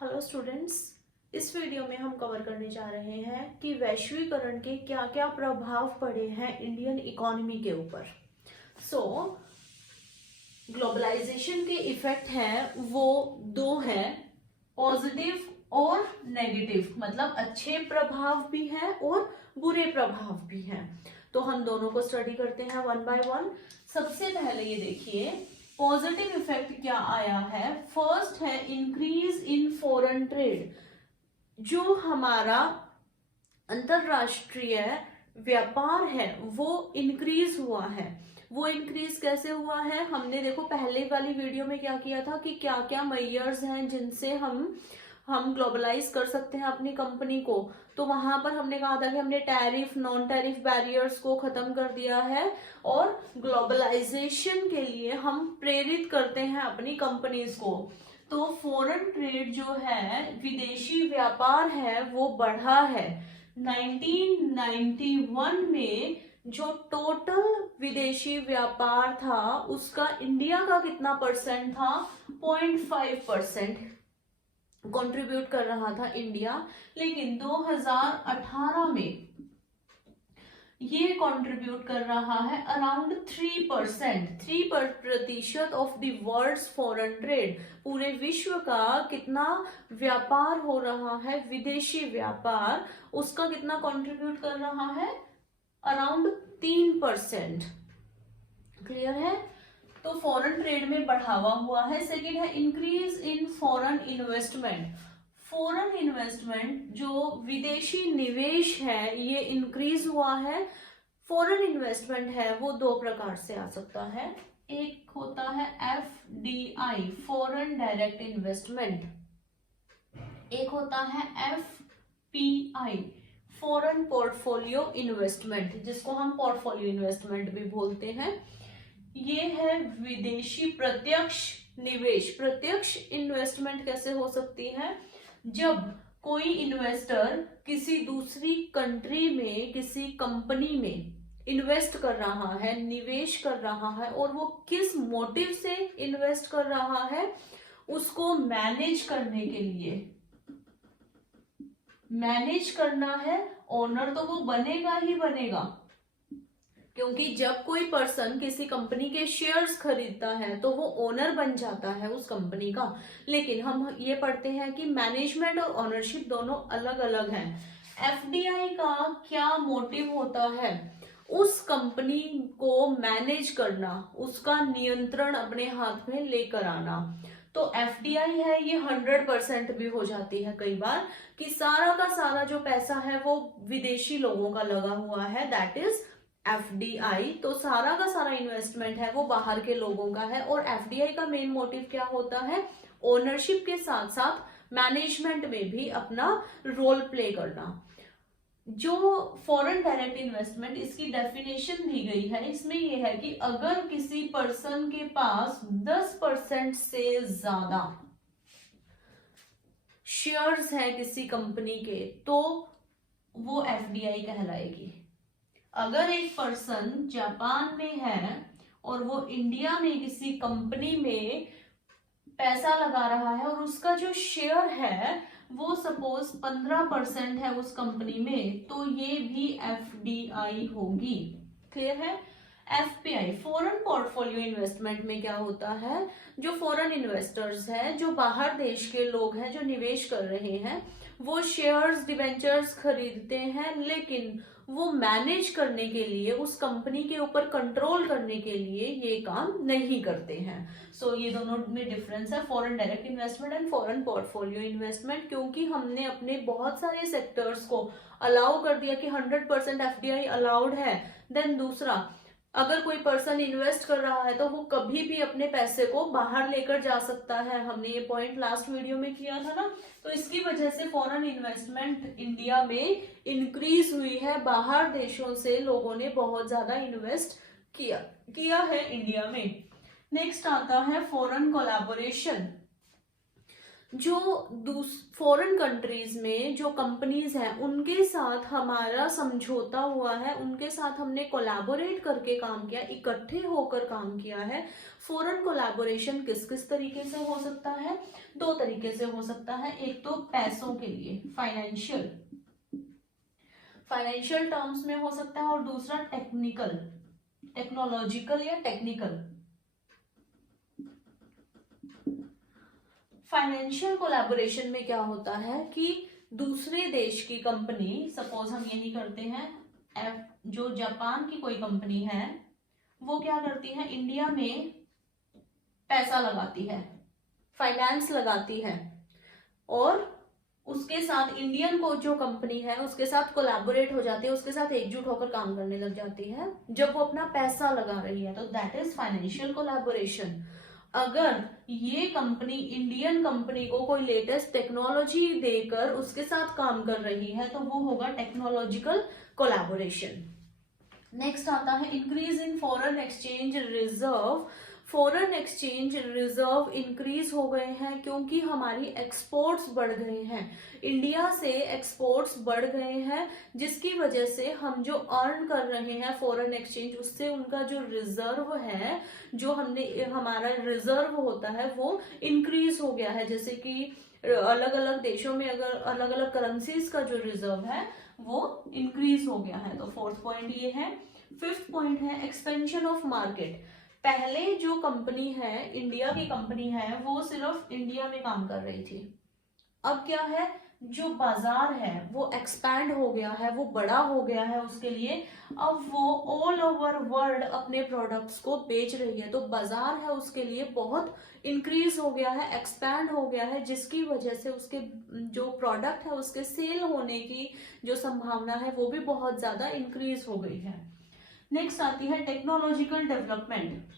Hello students, इस video में हम कवर करने जा रहे हैं कि वैश्वीकरण के क्या क्या प्रभाव पड़े हैं इंडियन इकोनॉमी के ऊपर। ग्लोबलाइजेशन के इफेक्ट हैं वो दो हैं, पॉजिटिव और नेगेटिव, मतलब अच्छे प्रभाव भी हैं और बुरे प्रभाव भी हैं। तो हम दोनों को स्टडी करते हैं वन बाय वन। सबसे पहले ये देखिए पॉजिटिव इफेक्ट क्या आया है। फर्स्ट है इंक्रीज इन फॉरेन ट्रेड। जो हमारा अंतरराष्ट्रीय व्यापार है वो इंक्रीज हुआ है। वो इंक्रीज कैसे हुआ है, हमने देखो पहले वाली वीडियो में क्या किया था कि क्या क्या मेजर्स हैं जिनसे हम ग्लोबलाइज कर सकते हैं अपनी कंपनी को। तो वहां पर हमने कहा था कि हमने टैरिफ नॉन टैरिफ बैरियर्स को खत्म कर दिया है और ग्लोबलाइजेशन के लिए हम प्रेरित करते हैं अपनी कंपनीज को। तो फॉरेन ट्रेड जो है, विदेशी व्यापार है, वो बढ़ा है। 1991 में जो टोटल विदेशी व्यापार था उसका इंडिया का कितना परसेंट था, 0.5% कंट्रीब्यूट कर रहा था इंडिया। लेकिन 2018 में ये कंट्रीब्यूट कर रहा है around 3% of the world's foreign trade. पूरे विश्व का कितना व्यापार हो रहा है, विदेशी व्यापार, उसका कितना कंट्रीब्यूट कर रहा है, अराउंड 3%। क्लियर है। तो फॉरेन ट्रेड में बढ़ावा हुआ है। सेकेंड है increase in foreign investment. Foreign investment जो विदेशी निवेश है ये इंक्रीज हुआ है। फॉरेन इन्वेस्टमेंट है वो दो प्रकार से आ सकता है। एक होता है FDI, फॉरेन डायरेक्ट इन्वेस्टमेंट। एक होता है FPI, फॉरेन पोर्टफोलियो इन्वेस्टमेंट, जिसको हम पोर्टफोलियो इन्वेस्टमेंट भी बोलते हैं। ये है विदेशी प्रत्यक्ष निवेश। प्रत्यक्ष इन्वेस्टमेंट कैसे हो सकती है, जब कोई इन्वेस्टर किसी दूसरी कंट्री में किसी कंपनी में इन्वेस्ट कर रहा है, निवेश कर रहा है, और वो किस मोटिव से इन्वेस्ट कर रहा है, उसको मैनेज करने के लिए। मैनेज करना है, ओनर तो वो बनेगा ही बनेगा, क्योंकि जब कोई पर्सन किसी कंपनी के शेयर्स खरीदता है तो वो ओनर बन जाता है उस कंपनी का। लेकिन हम ये पढ़ते हैं कि मैनेजमेंट और ओनरशिप दोनों अलग अलग हैं। FDI का क्या मोटिव होता है, उस कंपनी को मैनेज करना, उसका नियंत्रण अपने हाथ में लेकर आना। तो FDI है ये 100% भी हो जाती है कई बार, कि सारा का सारा जो पैसा है वो विदेशी लोगों का लगा हुआ है, दैट इज FDI। तो सारा का सारा इन्वेस्टमेंट है वो बाहर के लोगों का है। और FDI का मेन मोटिव क्या होता है, ओनरशिप के साथ साथ मैनेजमेंट में भी अपना रोल प्ले करना। जो फॉरेन डायरेक्ट इन्वेस्टमेंट, इसकी डेफिनेशन दी गई है, इसमें यह है कि अगर किसी पर्सन के पास 10% से ज्यादा शेयर्स है किसी कंपनी के तो वो FDI कहलाएगी। अगर एक पर्सन जापान में है और वो इंडिया में किसी कंपनी में पैसा लगा रहा है और उसका जो शेयर है वो सपोज 15% है उस कंपनी में, तो ये भी FDI होगी। क्लियर है। FPI, फॉरेन पोर्टफोलियो इन्वेस्टमेंट में क्या होता है, जो फॉरेन इन्वेस्टर्स हैं, जो बाहर देश के लोग हैं, जो निवेश कर रहे हैं, वो शेयर्स डिवेंचर्स खरीदते हैं, लेकिन वो मैनेज करने के लिए, उस कंपनी के ऊपर कंट्रोल करने के लिए ये काम नहीं करते हैं। सो ये दोनों में डिफरेंस है, foreign direct investment and foreign portfolio investment. क्योंकि हमने अपने बहुत सारे सेक्टर्स को अलाउ कर दिया कि 100% FDI अलाउड है। देन दूसरा, अगर कोई पर्सन इन्वेस्ट कर रहा है तो वो कभी भी अपने पैसे को बाहर लेकर जा सकता है। हमने ये पॉइंट लास्ट वीडियो में किया था ना। तो इसकी वजह से फॉरेन इन्वेस्टमेंट इंडिया में इंक्रीज हुई है। बाहर देशों से लोगों ने बहुत ज्यादा इन्वेस्ट किया है इंडिया में। नेक्स्ट आता है फॉरेन कोलैबोरेशन। जो फॉरेन कंट्रीज में जो कंपनीज हैं उनके साथ हमारा समझौता हुआ है, उनके साथ हमने कोलैबोरेट करके काम किया, इकट्ठे होकर काम किया है। फॉरेन कोलैबोरेशन किस किस तरीके से हो सकता है? दो तरीके से हो सकता है। एक तो पैसों के लिए, फाइनेंशियल टर्म्स में हो सकता है, और दूसरा टेक्नोलॉजिकल या टेक्निकल। फाइनेंशियल कोलैबोरेशन में क्या होता है कि दूसरे देश की कंपनी, सपोज हम यही करते हैं, जो जापान की कोई कंपनी है वो क्या करती है, इंडिया में पैसा लगाती है, फाइनेंस लगाती है, और उसके साथ इंडियन को जो कंपनी है उसके साथ कोलैबोरेट हो जाती है, उसके साथ एकजुट होकर काम करने लग जाती है जब वो अपना पैसा लगा रही है, तो दैट इज फाइनेंशियल कोलैबोरेशन। अगर ये कंपनी इंडियन कंपनी को कोई लेटेस्ट टेक्नोलॉजी देकर उसके साथ काम कर रही है तो वो होगा टेक्नोलॉजिकल कोलैबोरेशन। नेक्स्ट आता है increase in foreign exchange reserve. Foreign exchange reserve increase हो गए हैं क्योंकि हमारी एक्सपोर्ट्स बढ़ गए हैं, इंडिया से एक्सपोर्ट्स बढ़ गए हैं, जिसकी वजह से हम जो अर्न कर रहे हैं फॉरेन एक्सचेंज, उससे उनका जो रिजर्व है, जो हमारा रिजर्व होता है वो इंक्रीज हो गया है। जैसे कि अलग अलग देशों में अगर अलग अलग करेंसीज का जो रिजर्व है वो इंक्रीज हो गया है। तो फोर्थ पॉइंट ये है। फिफ्थ पॉइंट है एक्सपेंशन ऑफ मार्केट। पहले जो कंपनी है, इंडिया की कंपनी है, वो सिर्फ इंडिया में काम कर रही थी। अब क्या है, जो बाजार है वो एक्सपैंड हो गया है, वो बड़ा हो गया है उसके लिए, अब वो ऑल ओवर वर्ल्ड अपने प्रोडक्ट्स को बेच रही है, तो बाजार है उसके लिए बहुत इंक्रीज हो गया है, एक्सपैंड हो गया है, जिसकी वजह से उसके जो प्रोडक्ट है उसके सेल होने की जो संभावना है वो भी बहुत ज्यादा इंक्रीज हो गई है। नेक्स्ट आती है टेक्नोलॉजिकल डेवलपमेंट।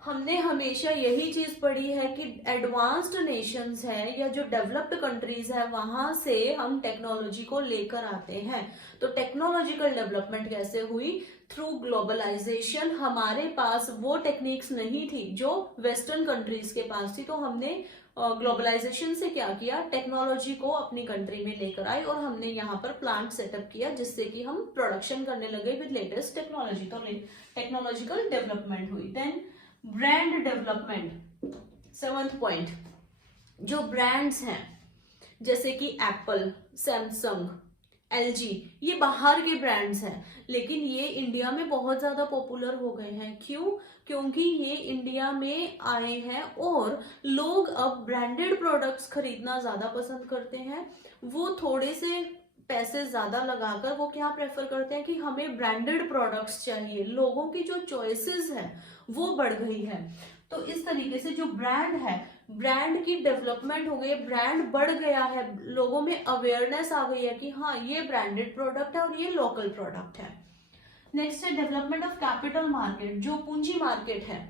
हमने हमेशा यही चीज पढ़ी है कि एडवांस्ड नेशंस है या जो डेवलप्ड कंट्रीज है वहां से हम टेक्नोलॉजी को लेकर आते हैं। तो टेक्नोलॉजिकल डेवलपमेंट कैसे हुई? Through globalisation. हमारे पास वो टेक्निक्स नहीं थी जो वेस्टर्न कंट्रीज के पास थी, तो हमने ग्लोबलाइजेशन से क्या किया, टेक्नोलॉजी को अपनी कंट्री में लेकर आए और हमने यहाँ पर प्लांट सेटअप किया, जिससे कि हम प्रोडक्शन करने लगे विद लेटेस्ट टेक्नोलॉजी। तो टेक्नोलॉजिकल डेवलपमेंट हुई। Then brand development, seventh point. जो ब्रांड्स हैं जैसे कि एप्पल, सैमसंग, एलजी, ये बाहर के ब्रांड्स हैं, लेकिन ये इंडिया में बहुत ज्यादा पॉपुलर हो गए हैं। क्यों? क्योंकि ये इंडिया में आए हैं और लोग अब ब्रांडेड प्रोडक्ट्स खरीदना ज्यादा पसंद करते हैं। वो थोड़े से पैसे ज्यादा लगाकर वो क्या प्रेफर करते हैं कि हमें ब्रांडेड प्रोडक्ट्स चाहिए। लोगों की जो चॉइसेस है वो बढ़ गई है। तो इस तरीके से जो ब्रांड है, ब्रांड की डेवलपमेंट हो गई, ब्रांड बढ़ गया है, लोगों में अवेयरनेस आ गई है कि हाँ ये ब्रांडेड प्रोडक्ट है और ये लोकल प्रोडक्ट है। नेक्स्ट है डेवलपमेंट ऑफ कैपिटल मार्केट। जो पूंजी मार्केट है,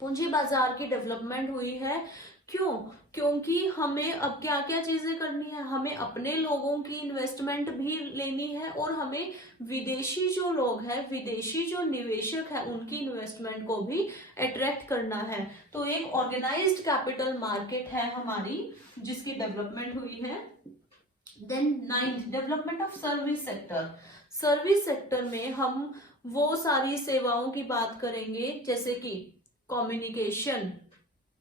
पूंजी बाजार की डेवलपमेंट हुई है। क्यों? क्योंकि हमें अब क्या क्या चीजें करनी है, हमें अपने लोगों की इन्वेस्टमेंट भी लेनी है और हमें विदेशी जो लोग हैं, विदेशी जो निवेशक है, उनकी इन्वेस्टमेंट को भी अट्रैक्ट करना है। तो एक ऑर्गेनाइज्ड कैपिटल मार्केट है हमारी जिसकी डेवलपमेंट हुई है। Then ninth, development of service sector. Service sector में हम वो सारी सेवाओं की बात करेंगे जैसे कि कम्युनिकेशन,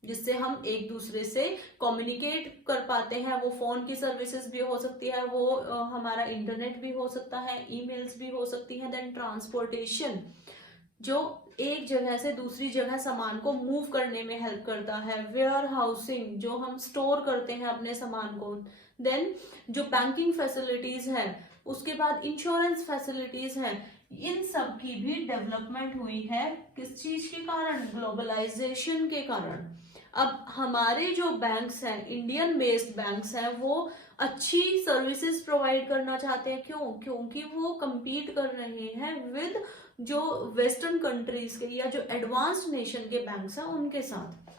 जिससे हम एक दूसरे से कम्युनिकेट कर पाते हैं। वो फोन की सर्विसेज भी हो सकती है, वो हमारा इंटरनेट भी हो सकता है, ईमेल्स भी हो सकती है। देन ट्रांसपोर्टेशन, जो एक जगह से दूसरी जगह सामान को मूव करने में हेल्प करता है। वेयर हाउसिंग, जो हम स्टोर करते हैं अपने सामान को। देन जो बैंकिंग फैसिलिटीज है, उसके बाद इंश्योरेंस फैसिलिटीज है, इन सब की भी डेवलपमेंट हुई है। किस चीज के कारण? ग्लोबलाइजेशन के कारण। अब हमारे जो बैंक्स हैं, इंडियन बेस्ड बैंक्स हैं, वो अच्छी सर्विसेज प्रोवाइड करना चाहते हैं। क्यों? क्योंकि वो compete कर रहे हैं विद जो वेस्टर्न कंट्रीज के या जो एडवांस्ड नेशन के बैंक्स हैं उनके साथ।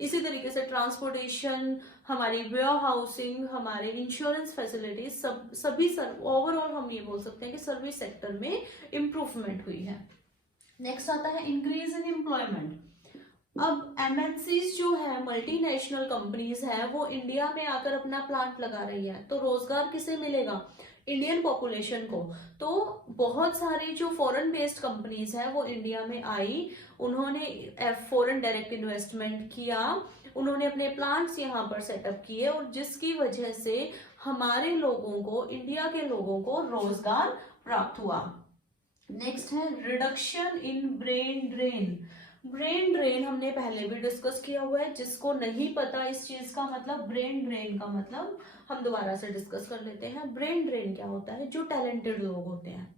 इसी तरीके से ट्रांसपोर्टेशन, हमारी वेयर हाउसिंग, हमारे इंश्योरेंस फैसिलिटीज, सभी ओवरऑल हम ये बोल सकते हैं कि सर्विस सेक्टर में इंप्रूवमेंट हुई है। नेक्स्ट आता है इंक्रीज इन एम्प्लॉयमेंट। अब एमएनसीज जो है, मल्टीनेशनल कंपनीज है, वो इंडिया में आकर अपना प्लांट लगा रही है, तो रोजगार किसे मिलेगा? इंडियन पॉपुलेशन को। तो बहुत सारी जो फॉरेन बेस्ड कंपनीज है वो इंडिया में आई, उन्होंने फॉरेन डायरेक्ट इन्वेस्टमेंट किया, उन्होंने अपने प्लांट्स यहाँ पर सेटअप किए, और जिसकी वजह से हमारे लोगों को, इंडिया के लोगों को रोजगार प्राप्त हुआ। नेक्स्ट है reduction in brain drain. Brain drain हमने पहले भी डिस्कस किया हुआ है, जिसको नहीं पता इस चीज का मतलब, ब्रेन ड्रेन का मतलब हम दोबारा से डिस्कस कर लेते हैं। ब्रेन ड्रेन क्या होता है? जो टैलेंटेड लोग होते हैं,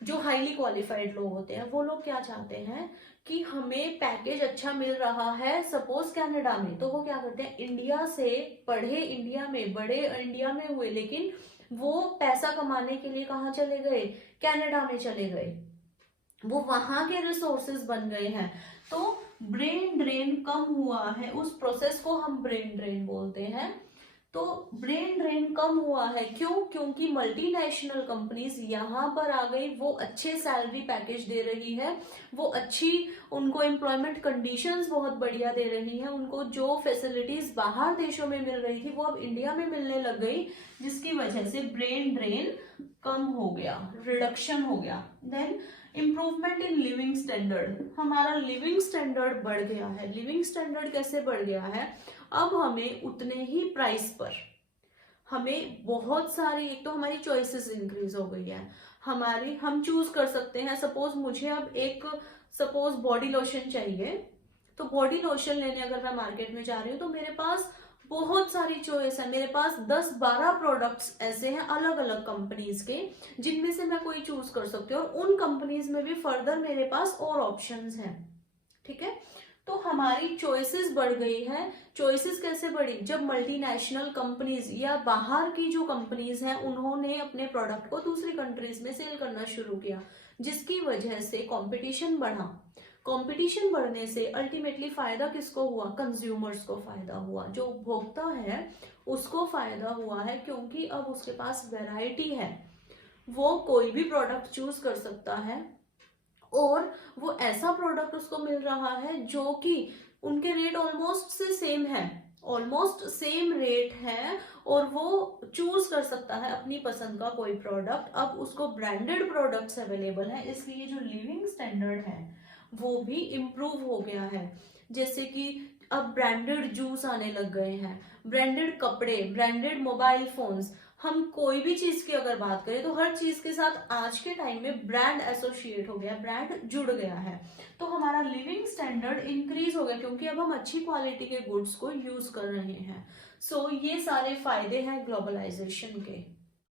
जो हाईली क्वालिफाइड लोग होते हैं, वो लोग क्या चाहते हैं कि हमें पैकेज अच्छा मिल रहा है, सपोज कनाडा में, तो वो क्या करते हैं, इंडिया से पढ़े, इंडिया में बड़े, इंडिया में हुए, लेकिन वो पैसा कमाने के लिए कहाँ चले गए? कनाडा में चले गए, वो वहां के रिसोर्सेज बन गए हैं। तो ब्रेन ड्रेन कम हुआ है, उस प्रोसेस को हम ब्रेन ड्रेन बोलते हैं। तो ब्रेन ड्रेन कम हुआ है, क्यों? क्योंकि मल्टीनेशनल कंपनीज यहाँ पर आ गई, वो अच्छे सैलरी पैकेज दे रही है, वो अच्छी, उनको एम्प्लॉयमेंट कंडीशंस बहुत बढ़िया दे रही है, उनको जो फैसिलिटीज बाहर देशों में मिल रही थी वो अब इंडिया में मिलने लग गई, जिसकी वजह से ब्रेन ड्रेन कम हो गया, रिडक्शन हो गया। Then improvement in living standard, हमारा लिविंग स्टैंडर्ड बढ़ गया है। लिविंग स्टैंडर्ड कैसे बढ़ गया है? अब हमें उतने ही प्राइस पर, हमें बहुत सारी, एक तो हमारी चॉइसेस इंक्रीज हो गई है, हमारी, हम चूज कर सकते हैं, सपोज मुझे अब एक, सपोज बॉडी लोशन चाहिए, तो बॉडी लोशन लेने अगर मैं मार्केट में जा रही हूँ तो मेरे पास बहुत सारी चॉइस है, मेरे पास 10-12 प्रोडक्ट्स ऐसे हैं अलग अलग कंपनीज के, जिनमें से मैं कोई चूज कर सकती हूँ, और उन कंपनीज में भी फर्दर मेरे पास और ऑप्शंस हैं। ठीक है, तो हमारी चॉइसेस बढ़ गई है। चॉइसेस कैसे बढ़ी? जब मल्टीनेशनल कंपनीज या बाहर की जो कंपनीज हैं उन्होंने अपने प्रोडक्ट को दूसरी कंट्रीज में सेल करना शुरू किया, जिसकी वजह से कंपटीशन बढ़ा। कंपटीशन बढ़ने से अल्टीमेटली फायदा किसको हुआ? कंज्यूमर्स को फायदा हुआ, जो उपभोक्ता है उसको फायदा हुआ है, क्योंकि अब उसके पास वैरायटी है, वो कोई भी प्रोडक्ट चूज कर सकता है, और वो ऐसा प्रोडक्ट उसको मिल रहा है जो कि उनके रेट ऑलमोस्ट से सेम है, ऑलमोस्ट सेम रेट है, और वो चूज कर सकता है अपनी पसंद का कोई प्रोडक्ट। अब उसको ब्रांडेड प्रोडक्ट्स अवेलेबल है, इसलिए जो लिविंग स्टैंडर्ड है वो भी इम्प्रूव हो गया है। जैसे कि अब ब्रांडेड जूस आने लग गए हैं, ब्रांडेड कपड़े, ब्रांडेड मोबाइल फोन्स, हम कोई भी चीज की अगर बात करें तो हर चीज के साथ आज के टाइम में ब्रांड एसोसिएट हो गया, ब्रांड जुड़ गया है, तो हमारा लिविंग स्टैंडर्ड इंक्रीज हो गया, क्योंकि अब हम अच्छी क्वालिटी के गुड्स को यूज कर रहे हैं। सो ये सारे फायदे हैं ग्लोबलाइजेशन के।